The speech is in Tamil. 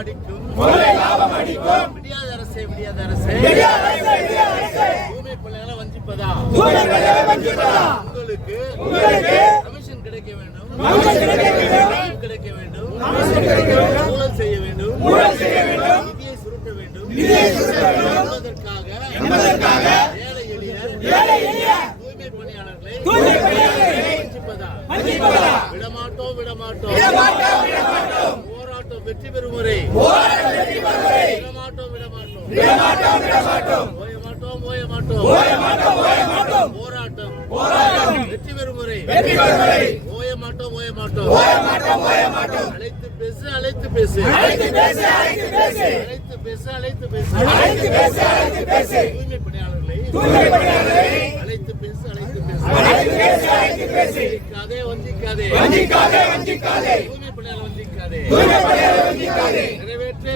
அடிக்கும் விடியாத அரசே தூய்மை பணியாளரை வஞ்சிப்பதா உங்களுக்கு கமிஷன் கிடைக்க வேண்டும் கிடைக்க வேண்டும் ஊழல் செய்ய வேண்டும் நிதியை சுருட்ட வேண்டும் என்பதற்காக ஏழை எளிய தூய்மை பணியாளர்களை வஞ்சிப்பதா விடமாட்டோம் போராட்டம் வெற்றி பெறும் வரை விடமாட்டோம் ஓய மாட்டோம் போராட்டம் வெற்றி பெறும் வரை ஓய மாட்டோம் அழைத்து பேசு தூய்மை பணியாளர்களை அழைத்து பேசு வஞ்சிக்காதே தூய்மை பணியாளர் வஞ்சிக்காதே நிறைவேற்று